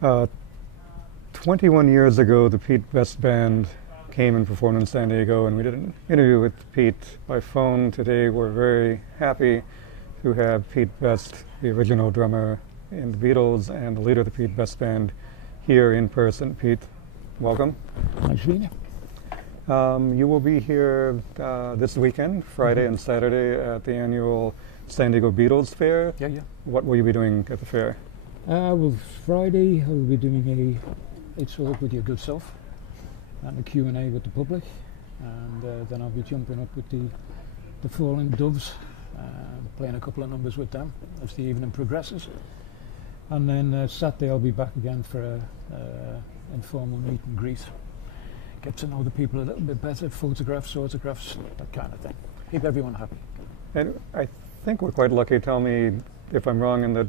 Uh, 21 years ago, the Pete Best Band came and performed in San Diego, and we did an interview with Pete by phone. Today, we're very happy to have Pete Best, the original drummer in the Beatles and the leader of the Pete Best Band, here in person. Pete, welcome. Nice meeting you. You will be here this weekend, Friday and Saturday, at the annual San Diego Beatles Fair. Yeah. What will you be doing at the fair? Well, Friday I'll be doing a talk with your good self and a Q&A with the public, and then I'll be jumping up with the Falling Doves, playing a couple of numbers with them as the evening progresses. And then Saturday I'll be back again for a informal meet and greet. Get to know the people a little bit better, photographs, autographs, that kind of thing. Keep everyone happy. And I think we're quite lucky. Tell me if I'm wrong in that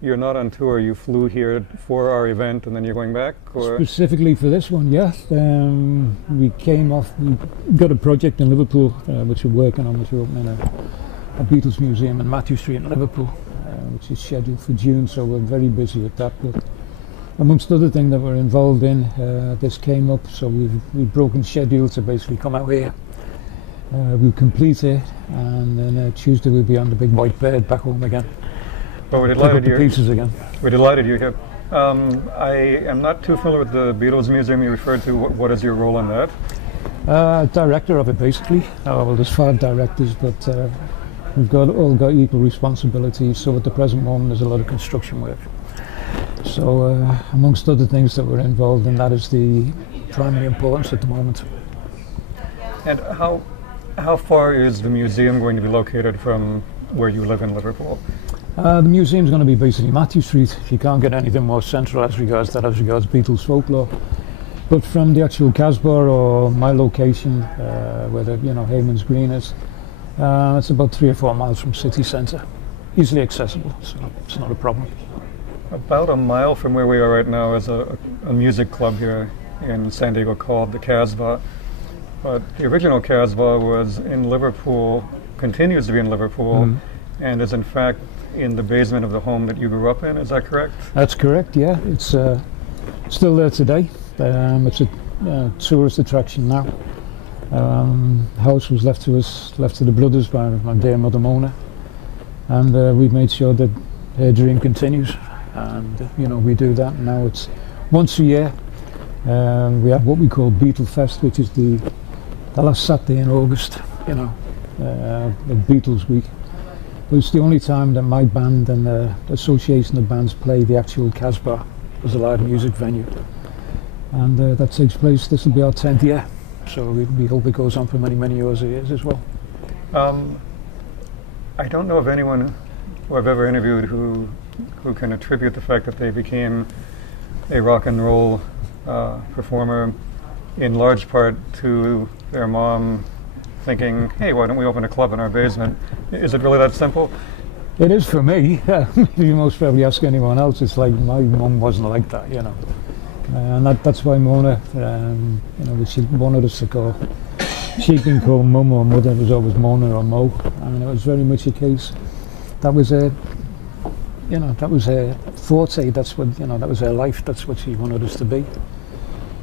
you're not on tour. You flew here for our event and then you're going back? Or? Specifically for this one, yes. We got a project in Liverpool which we're working on, which we're opening a Beatles museum in Matthew Street in Liverpool, which is scheduled for June, so we're very busy with that. But amongst other things that we're involved in, this came up, so we've broken schedule to basically come out here. We'll complete it, and then Tuesday we'll be on the big white bird back home again. Well, we're delighted you're pieces again. We're delighted you're here. I am not too familiar with the Beatles Museum you referred to. What is your role in that? Director of it, basically. Well, there's 5 directors, but we've all got equal responsibilities. So at the present moment, there's a lot of construction work. So, amongst other things that we're involved in, that is the primary importance at the moment. And how far is the museum going to be located from where you live in Liverpool? The museum's going to be basically Matthew Street. You can't get anything more central as regards Beatles folklore. But from the actual Casbah or my location, where Hayman's Green is, it's about 3 or 4 miles from city centre. Easily accessible, so it's not a problem. About a mile from where we are right now is a music club here in San Diego called the Casbah. But the original Casbah was in Liverpool, continues to be in Liverpool, and is in fact in the basement of the home that you grew up in. Is that correct? That's correct, yeah. It's still there today. It's a tourist attraction now. House was left to the brothers by my dear mother Mona, and we've made sure that her dream continues. And we do that now. It's once a year. We have what we call Beatle Fest, which is the last Saturday in August. The Beatles Week. But it's the only time that my band and the Association of Bands play the actual Casbah as a live music venue, and that takes place. This will be our 10th year, so we hope it goes on for many years as well. I don't know of anyone who I've ever interviewed who can attribute the fact that they became a rock and roll performer in large part to their mom thinking, hey, why don't we open a club in our basement? Is it really that simple? It is for me. If you most probably ask anyone else, it's like my mum wasn't like that, and that's why Mona, she wanted us to call. She'd been called Mum or Mother. It was always Mona or Mo, and it was very much a case. That was her forte. That's what that was her life. That's what she wanted us to be.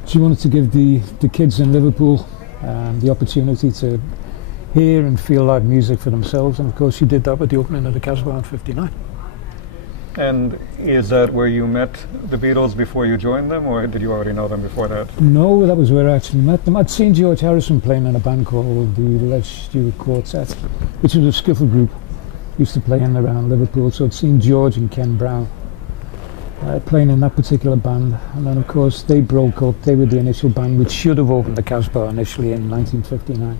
She wanted to give the kids in Liverpool the opportunity to hear and feel live music for themselves, and of course she did that with the opening of the Casbah in '59. And is that where you met the Beatles before you joined them, or did you already know them before that? No, that was where I actually met them. I'd seen George Harrison playing in a band called the Les Stewart Quartet, which was a skiffle group, used to play in around Liverpool, so I'd seen George and Ken Brown playing in that particular band, and then of course they broke up. They were the initial band which should have opened the Casbah initially in 1959,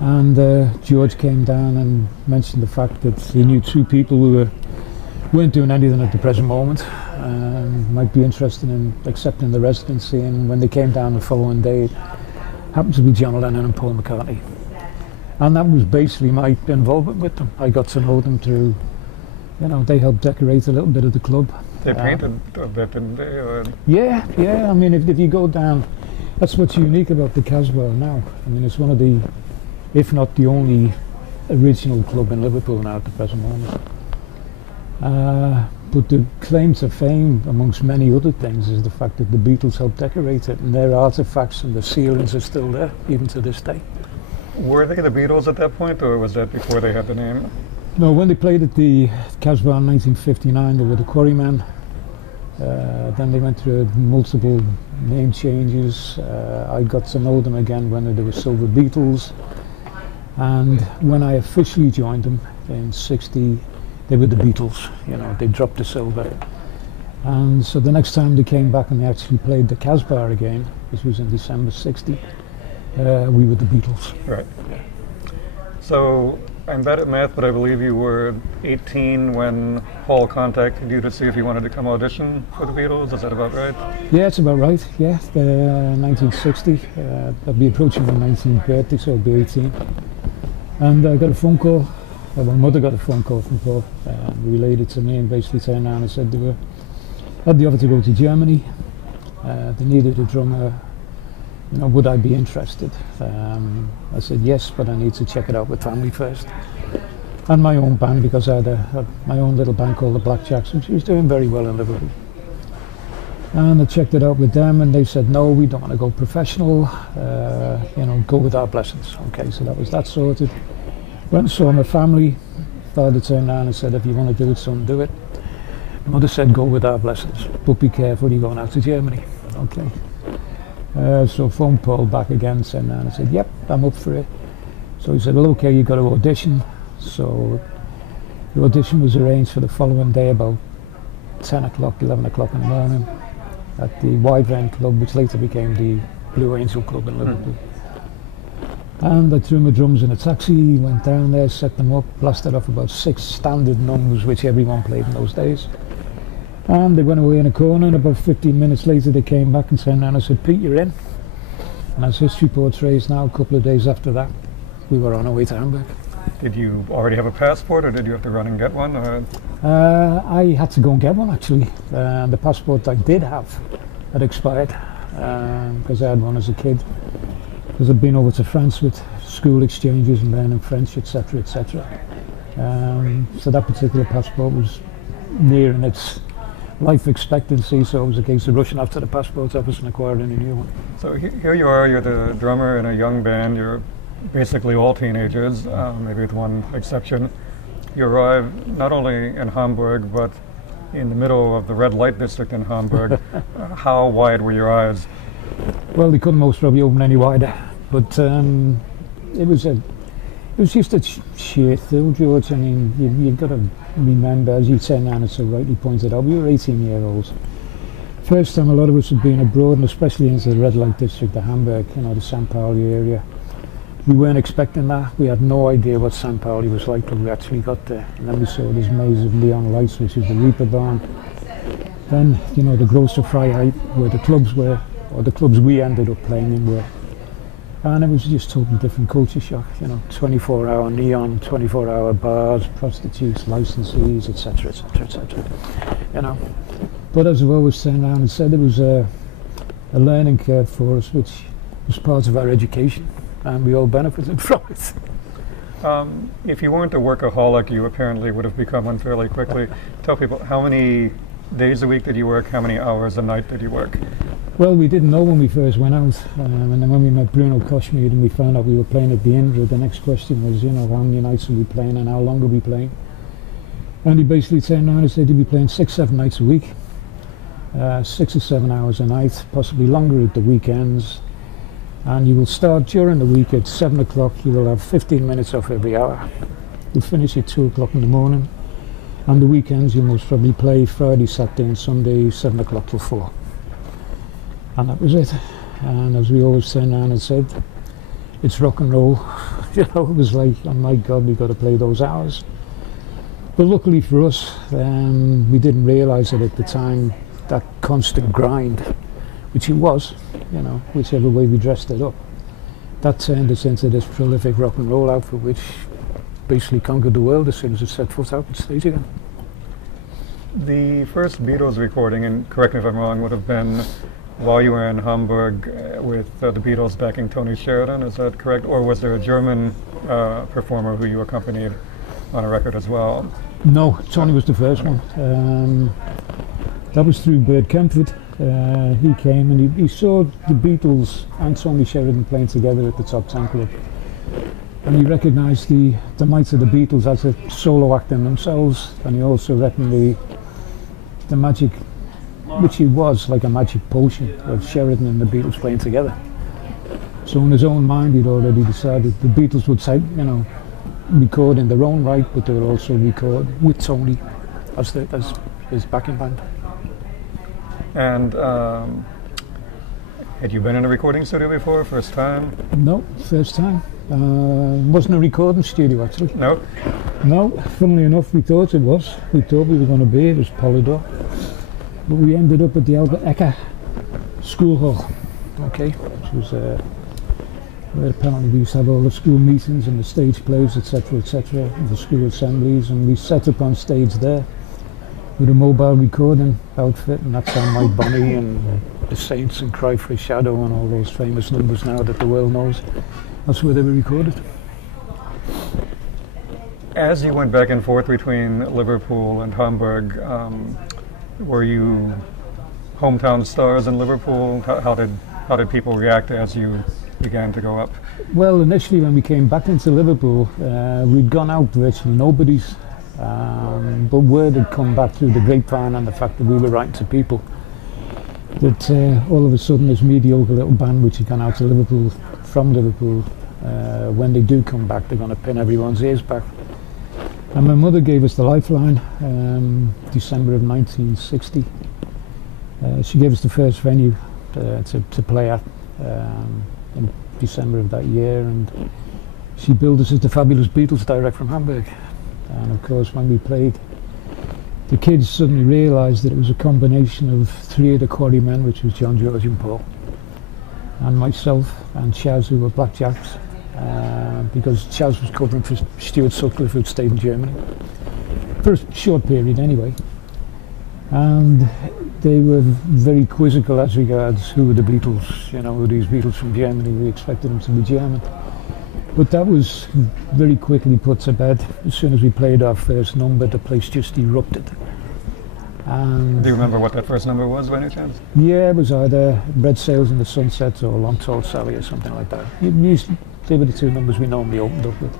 and George came down and mentioned the fact that he knew 2 people who weren't doing anything at the present moment, might be interested in accepting the residency, and when they came down the following day, it happened to be John Lennon and Paul McCartney, and that was basically my involvement with them. I got to know them through, they helped decorate a little bit of the club. They painted a bit, didn't they? Yeah. I mean, if you go down, that's what's unique about the Casbah now. I mean, it's one of the, if not the only, original club in Liverpool now at the present moment. But the claim to fame, amongst many other things, is the fact that the Beatles helped decorate it, and their artifacts and the ceilings are still there, even to this day. Were they the Beatles at that point, or was that before they had the name? No, when they played at the Casbah in 1959, they were the Quarrymen. Then they went through multiple name changes. I got to know them again when they were Silver Beatles. And when I officially joined them in '60, they were the Beatles. You know, they dropped the silver. And so the next time they came back and they actually played the Casbah again, which was in December '60, we were the Beatles. Right. So I'm bad at math, but I believe you were 18 when Paul contacted you to see if you wanted to come audition for the Beatles. Is that about right? Yeah, it's about right. Yeah, 1960. I'll be approaching my 19th birthday, so I'll be 18. And I got a phone call. Well, my mother got a phone call from Paul, related to me, and basically turned around and said they had the offer to go to Germany. They needed a drummer. You know, would I be interested? I said yes, but I need to check it out with family first. And my own band, because I had my own little band called the Blackjacks, which was doing very well in Liverpool. And I checked it out with them, and they said, no, we don't want to go professional, you know, go with our blessings. Okay, so that was that sorted. Went and saw my family. Father turned around and said, if you want to do it, son, do it. Mother said, go with our blessings, but be careful, you're going out to Germany. Okay. So phoned Paul back again, turned around and said, yep, I'm up for it. So he said, well, okay, you've got to audition. So the audition was arranged for the following day about 10 o'clock, 11 o'clock in the morning at the Wyvern Club, which later became the Blue Angel Club in Liverpool. And I threw my drums in a taxi, went down there, set them up, blasted off about 6 standard numbers, which everyone played in those days. And they went away in a corner, and about 15 minutes later they came back and turned around and said, Pete, you're in. And as history portrays now, a couple of days after that, we were on our way to Hamburg. Did you already have a passport, or did you have to run and get one? Or? I had to go and get one, actually. The passport I did have had expired, because I had one as a kid. Because I'd been over to France with school exchanges and learning French, etc., etc. So that particular passport was nearing its life expectancy, so it was a case of rushing after the passport office and acquiring a new one. So here you are, you're the drummer in a young band, you're basically all teenagers, maybe with one exception. You arrive not only in Hamburg, but in the middle of the red light district in Hamburg. How wide were your eyes? Well, they couldn't most probably open any wider, but it was just a sheer thrill, George. I mean, you've got to remember, as you said, and so rightly pointed out, we were 18-year-olds. First time a lot of us had been abroad, and especially into the red light district of Hamburg, you know, the St. Pauli area. We weren't expecting that. We had no idea what St. Pauli was like till we actually got there. And then we saw this maze of neon lights, which is the Reeperbahn. Then, you know, the Große Freiheit, where the clubs were, or the clubs we ended up playing in were. And it was just totally different culture shock, you know, 24-hour neon, 24-hour bars, prostitutes, licensees, etc., etc., etc., you know. But as I've always turned around and said, it was a learning curve for us, which was part of our education, and we all benefited from it. If you weren't a workaholic, you apparently would have become one fairly quickly. Tell people, how many days a week did you work? How many hours a night did you work? Well, we didn't know when we first went out, and then when we met Bruno Koschmied and we found out we were playing at the Indra, the next question was, you know, how many nights are we playing and how long are we playing? And he basically turned around and said he'd be playing 6-7 nights a week, 6 or 7 hours a night, possibly longer at the weekends. And you will start during the week at 7 o'clock, you will have 15 minutes off every hour. You'll finish at 2 o'clock in the morning. And the weekends you'll most probably play Friday, Saturday and Sunday, 7 o'clock till 4. And that was it. And as we always turned around and said, it's rock and roll. You know, it was like, oh my God, we've got to play those hours. But luckily for us, we didn't realise it at the time, that constant grind, which it was, you know, whichever way we dressed it up, that turned us into this prolific rock and roll outfit, which basically conquered the world as soon as it set foot out on stage again. The first Beatles recording, and correct me if I'm wrong, would have been while you were in Hamburg with the Beatles backing Tony Sheridan, is that correct? Or was there a German performer who you accompanied on a record as well? No, Tony was the first one. That was through Bert Kempford. He came and he saw the Beatles and Tony Sheridan playing together at the Top Ten Club. And he recognised the might of the Beatles as a solo act in themselves, and he also reckoned the magic, which he was like a magic potion of Sheridan and the Beatles playing together. So in his own mind he'd already decided the Beatles would take, record in their own right, but they would also record with Tony as his backing band. And had you been in a recording studio before, first time? No, first time. Wasn't a recording studio actually. No? No, funnily enough we thought it was. We thought we were going to be, it was Polydor. But we ended up at the Albert Ecker School Hall, okay, which was where apparently we used to have all the school meetings and the stage plays, etc., and the school assemblies, and we set up on stage there with a mobile recording outfit, and that's how My Bonnie and The Saints and Cry for a Shadow and all those famous numbers now that the world knows, that's where they were recorded. As you went back and forth between Liverpool and Hamburg, were you hometown stars in Liverpool? How did people react as you began to go up? Well, initially when we came back into Liverpool, we'd gone out virtually nobody's, but word had come back through the grapevine and the fact that we were writing to people that all of a sudden this mediocre little band which had gone out to Liverpool from Liverpool, when they do come back they're going to pin everyone's ears back. And my mother gave us the lifeline, December of 1960. She gave us the first venue to play at in December of that year, and she billed us as the Fabulous Beatles direct from Hamburg. And of course when we played, the kids suddenly realised that it was a combination of three of the Quarrymen, which was John, George and Paul, and myself and Chaz, who were Blackjacks, because Chaz was covering for Stuart Sutcliffe, who'd stayed in Germany for a short period anyway. And they were very quizzical as regards who were the Beatles, who were these Beatles from Germany. We expected them to be German. But that was very quickly put to bed. As soon as we played our first number, the place just erupted. And do you remember what that first number was by any chance? Yeah, it was either Red Sails in the Sunset or Long Tall Sally or something like that. They were the two numbers we normally opened up with.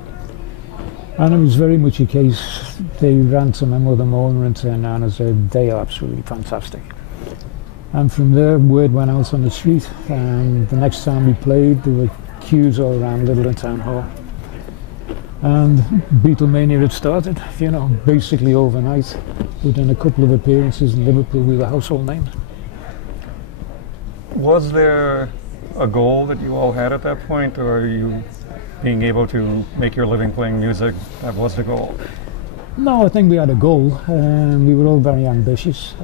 And it was very much a case, they ran to my mother Mona and turned around and said, they are absolutely fantastic. And from there, word went out on the street, and the next time we played, there were queues all around Littleton Town Hall. And Beatlemania had started, basically overnight. Within a couple of appearances in Liverpool, we were household names. Was there a goal that you all had at that point, or are you being able to make your living playing music? That was the goal? No, I think we had a goal. We were all very ambitious.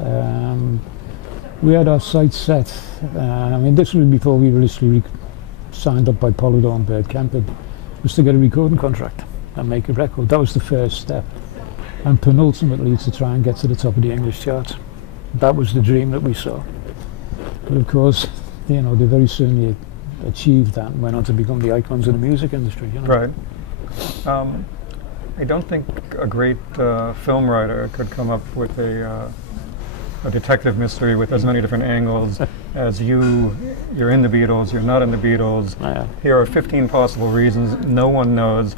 We had our sights set. This was before we were literally signed up by Polydor and Bert Kempford, was to get a recording contract and make a record. That was the first step. And penultimately to try and get to the top of the English charts. That was the dream that we saw. But of course, they very soon achieved that and went on to become the icons of the music industry. Right. I don't think a great film writer could come up with a detective mystery with as many different angles as you're in the Beatles, you're not in the Beatles. Yeah. Here are 15 possible reasons, no one knows.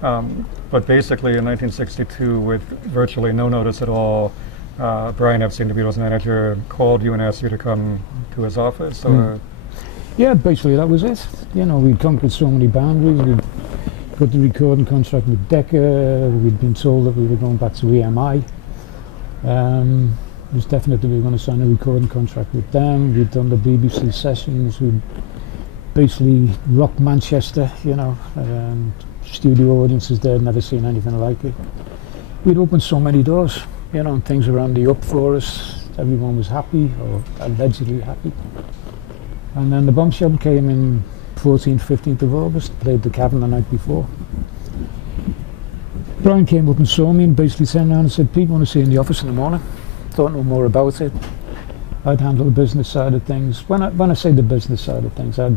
But basically in 1962, with virtually no notice at all, Brian Epstein, the Beatles manager, called you and asked you to come to his office? Or Yeah, basically that was it. We'd conquered so many boundaries. We'd got the recording contract with Decca. We'd been told that we were going back to EMI. It was definite that we were going to sign a recording contract with them. We'd done the BBC sessions. We'd basically rocked Manchester, studio audiences there had never seen anything like it. We'd opened so many doors, and things were on the up for us. Everyone was happy, or allegedly happy. And then the bombshell came in 14th, 15th of August, played the Cavern the night before. Brian came up and saw me and basically turned around and said, Pete, I want to see you in the office in the morning. Don't know more about it. I'd handle the business side of things. When I say the business side of things, I'd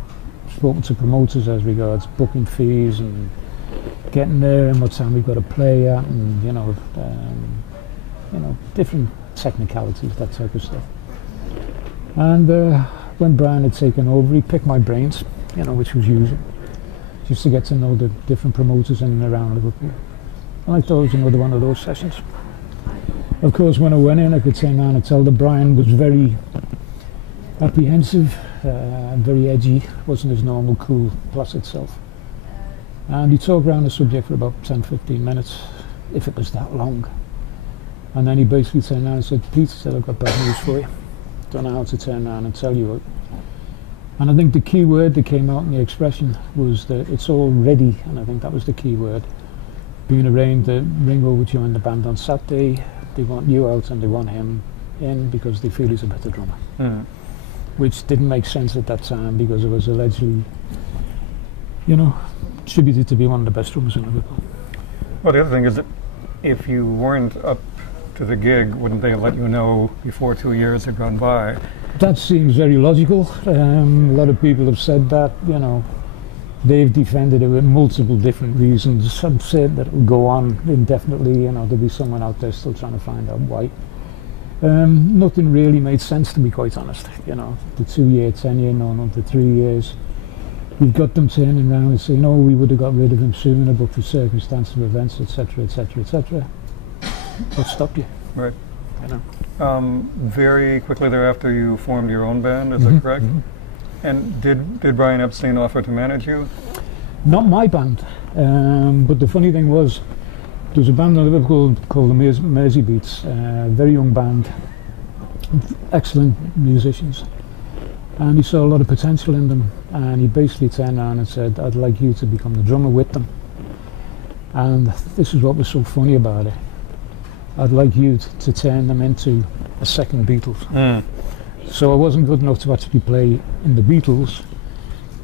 spoken to promoters as regards booking fees and getting there and what time we've got to play at, and different technicalities, that type of stuff. And when Brian had taken over, he picked my brains, which was usual, just to get to know the different promoters in and around Liverpool. And I thought it was another one of those sessions. Of course, when I went in, I could turn around and tell that Brian was very apprehensive, very edgy, wasn't his normal cool, placid self. And he talked around the subject for about 10-15 minutes, if it was that long. And then he basically turned around and said, "Pete," said, "I've got bad news for you. Don't know how to turn around and tell you it." And I think the key word that came out in the expression was that it's all ready, and I think that was the key word. Being arranged that Ringo would join the band on Saturday, they want you out and they want him in because they feel he's a better drummer. Mm. Which didn't make sense at that time because it was allegedly, attributed to be one of the best drummers in Liverpool. Well, the other thing is that if you weren't up to the gig, wouldn't they let you know before 2 years had gone by? That seems very logical. A lot of people have said that, they've defended it with multiple different reasons. Some said that it will go on indefinitely, there'll be someone out there still trying to find out why. Nothing really made sense, to be quite honest. The 2-year tenure, known up to 3 years. You've got them turning around and saying, "No, we would have got rid of him sooner, but for circumstances, events, etc., etc., etc." What stopped you? Right. Very quickly thereafter, you formed your own band. Is that correct? Mm-hmm. And did Brian Epstein offer to manage you? Not my band, but the funny thing was, there was a band in Liverpool called the Mersey Beats, very young band, excellent musicians, and he saw a lot of potential in them, and he basically turned around and said, "I'd like you to become the drummer with them." And this is what was so funny about it. "I'd like you to turn them into a second Beatles." Mm. So I wasn't good enough to actually play in the Beatles,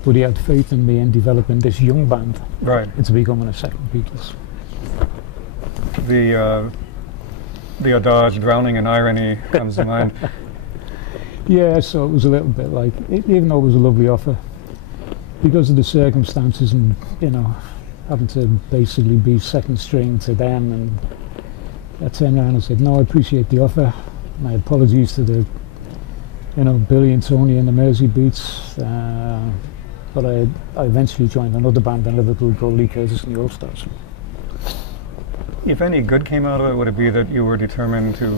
but he had faith in me in developing this young band into becoming a second Beatles. The adage, drowning in irony, comes to mind. Yeah, so it was a little bit like, even though it was a lovely offer, because of the circumstances and, having to basically be second string to them, and I turned around and said, "No, I appreciate the offer. My apologies to the, Billy and Tony and the Mersey Beats, but I eventually joined another band in Liverpool called Lee Curtis and the All-Stars." If any good came out of it, would it be that you were determined to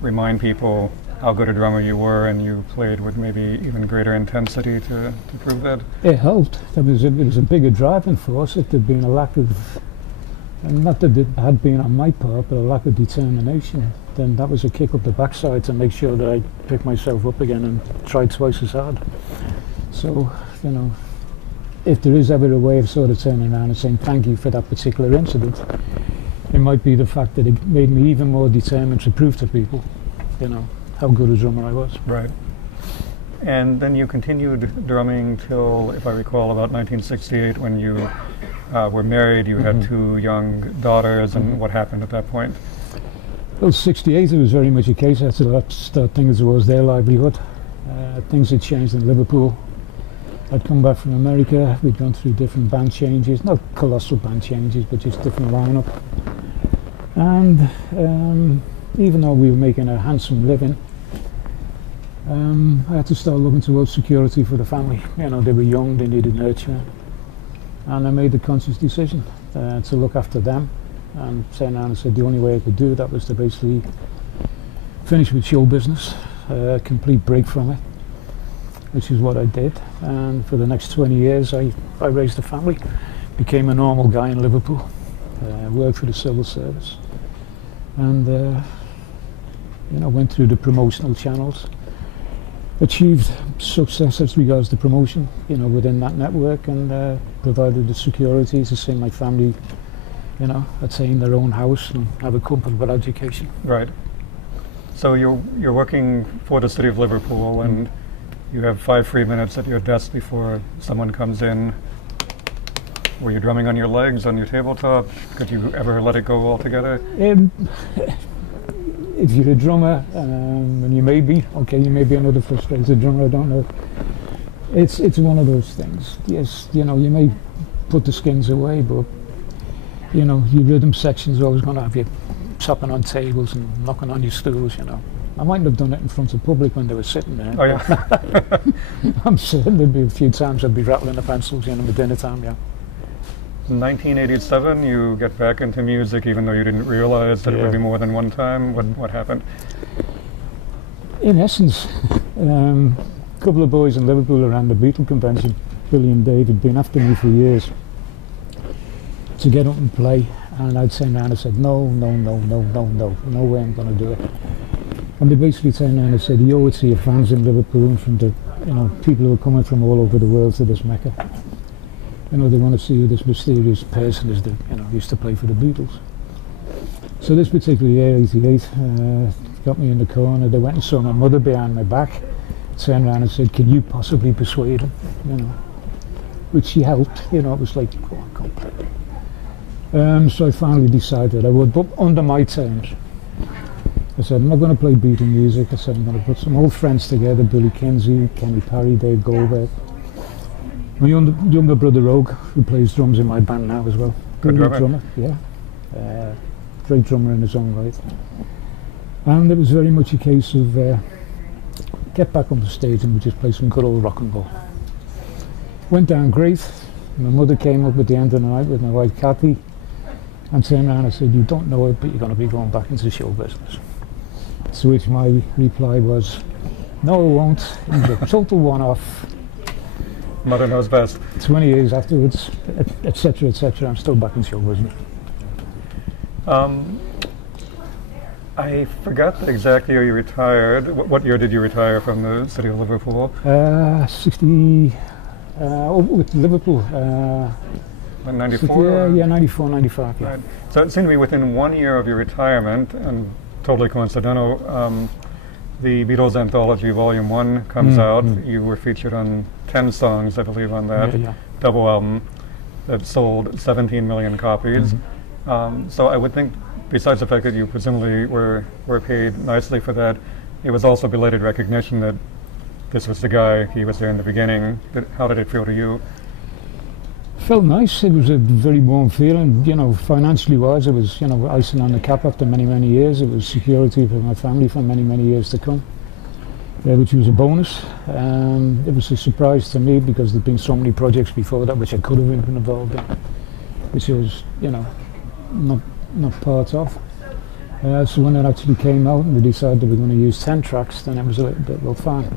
remind people how good a drummer you were, and you played with maybe even greater intensity to prove that? It helped. It was a bigger driving force. If there'd been a lack of, and not that it had been on my part, but a lack of determination, then that was a kick up the backside to make sure that I picked myself up again and tried twice as hard. So, if there is ever a way of sort of turning around and saying thank you for that particular incident, it might be the fact that it made me even more determined to prove to people, how good a drummer I was. Right. And then you continued drumming till, if I recall, about 1968, when you were married. You had 2 young daughters, and what happened at that point? Well, 68, it was very much a case. I had to start thinking towards their livelihood. Things had changed in Liverpool. I'd come back from America. We'd gone through different band changes, not colossal band changes, but just different lineup. And even though we were making a handsome living, I had to start looking towards security for the family. They were young, they needed nurture, and I made the conscious decision to look after them, and turned around and said the only way I could do that was to basically finish with show business, complete break from it, which is what I did. And for the next 20 years I raised a family, became a normal guy in Liverpool, worked for the civil service, and went through the promotional channels, achieved success as regards to promotion, within that network, and provided the security to see my family, attain their own house and have a comfortable education. Right. So you're working for the city of Liverpool, and you have 5 free minutes at your desk before someone comes in. Were you drumming on your legs, on your tabletop? Could you ever let it go altogether? If you're a drummer, and you may be another frustrated drummer, I don't know. It's one of those things. Yes, you may put the skins away, but you know, your rhythm section's always going to have you chopping on tables and knocking on your stools, you know. I mightn't have done it in front of public when they were sitting there. Oh, yeah. I'm certain there'd be a few times I'd be rattling the pencils, you know, at dinner time, yeah. In 1987, you get back into music even though you didn't realize that it would be more than one time. What happened? In essence, a couple of boys in Liverpool around the Beatle convention, Billy and Dave, had been after me for years to get up and play, and I'd turn around and said, no way I'm going to do it. And they basically turned around and said, you owe it to your fans in Liverpool and from the, you know, people who are coming from all over the world to this Mecca. You know, they want to see who this mysterious person is that, you know, used to play for the Beatles. So this particular year, 88, got me in the corner. They went and saw my mother behind my back, turned around and said, can you possibly persuade him? You know, which she helped. You know, it was like, oh, I can't play. So I finally decided I would, but under my terms. I said, I'm not going to play Beatle music. I said, I'm going to put some old friends together, Billy Kinsey, Kenny Parry, Dave Goldberg. My younger brother Rogue, who plays drums in my band now as well. Good drummer, yeah. Great drummer in his own right. And it was very much a case of get back on the stage and we just play some good old rock and roll. Went down great. My mother came up at the end of the night with my wife Kathy and turned around and said, you don't know it, but you're going to be going back into show business. To which my reply was, no I won't, it was a total one-off. Mother knows best. 20 years afterwards, etc., I'm still back in show business. I forgot the year you retired. What year did you retire from the city of Liverpool? 60, with Liverpool. 94? Yeah, 94, 95, yeah. Right. So it seemed to be within 1 year of your retirement, and totally coincidental, the Beatles Anthology Volume 1 comes out. You were featured on 10 songs, I believe, on that double album that sold 17 million copies. So I would think, besides the fact that you presumably were paid nicely for that, it was also belated recognition that this was the guy, he was there in the beginning. How did it feel to you? Felt nice. It was a very warm feeling. You know, financially wise, it was, you know, icing on the cap after many, many years. It was security for my family for many, many years to come, which was a bonus. It was a surprise to me because there'd been so many projects before that which I could have been involved in, which I was, you know, not part of. So when it actually came out and they decided they were going to use 10 tracks, then it was a little bit, well, fine.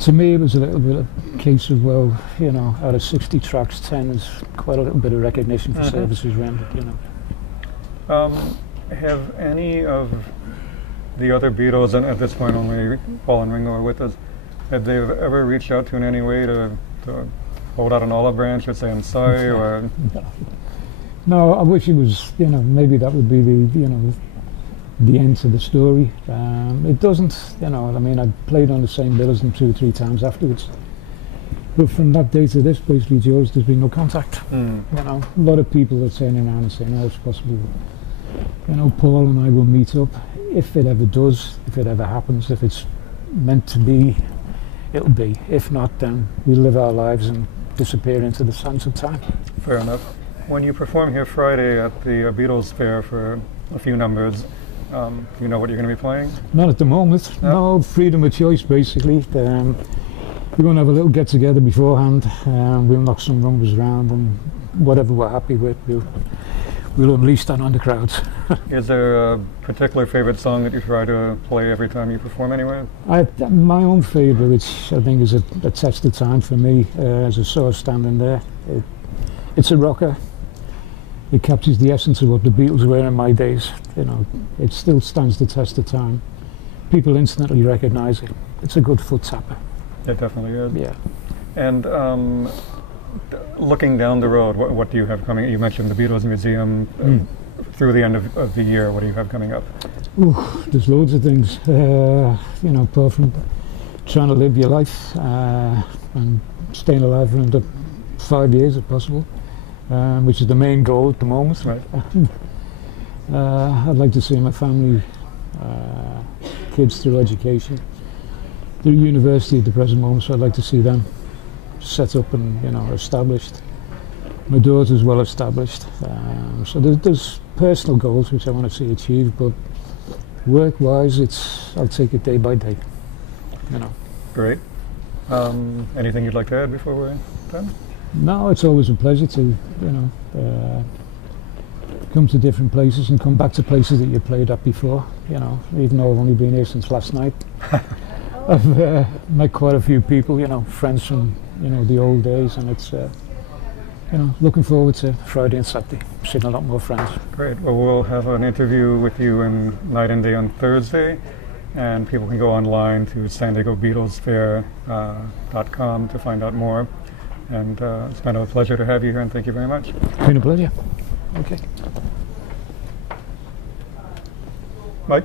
To me, it was a little bit of a case of, well, you know, out of 60 tracks, 10 is quite a little bit of recognition for services rendered, you know. Have any of the other Beatles, and at this point only Paul and Ringo are with us, have they ever reached out to you in any way to hold out an olive branch or say I'm sorry? Or No, I wish it was, you know, maybe that would be the, you know, the end to the story. It doesn't, you know, I mean, I played on the same bill as them 2 or 3 times afterwards. But from that day to this, basically, George, there's been no contact. You know, a lot of people are turning around and saying, oh, it's possible, you know, Paul and I will meet up. If it ever does, if it ever happens, if it's meant to be, it'll be. If not, then we live our lives and disappear into the sands of time. Fair enough. When you perform here Friday at the Beatles Fair for a few numbers, you know what you're going to be playing? Not at the moment. No, freedom of choice, basically. We're going to have a little get-together beforehand. We'll knock some numbers around, and whatever we're happy with, we'll unleash that on the crowds. Is there a particular favorite song that you try to play every time you perform anywhere? My own favorite, which I think is a test of time for me, as I saw standing there. It's a rocker. It captures the essence of what the Beatles were in my days. You know, it still stands the test of time. People instantly recognise it. It's a good foot tapper. It definitely is. Yeah. And looking down the road, what do you have coming? You mentioned the Beatles Museum. Through the end of the year, what do you have coming up? Ooh, there's loads of things. You know, apart from trying to live your life and staying alive for another 5 years if possible. Which is the main goal at the moment. Right. I'd like to see my family, kids through education, through university at the present moment, so I'd like to see them set up and, you know, established. My daughter's well established, so there's personal goals which I want to see achieved, but work-wise, I'll take it day by day. You know. Great. Anything you'd like to add before we're done? No, it's always a pleasure to come to different places and come back to places that you played at before. You know, even though I've only been here since last night, I've met quite a few people. You know, friends from the old days, and it's looking forward to Friday and Saturday, seeing a lot more friends. Great. Well, we'll have an interview with you in Night and Day on Thursday, and people can go online to SanDiegoBeatlesFair.com to find out more. And it's been a pleasure to have you here, and thank you very much. It's been a pleasure. Okay. Mike?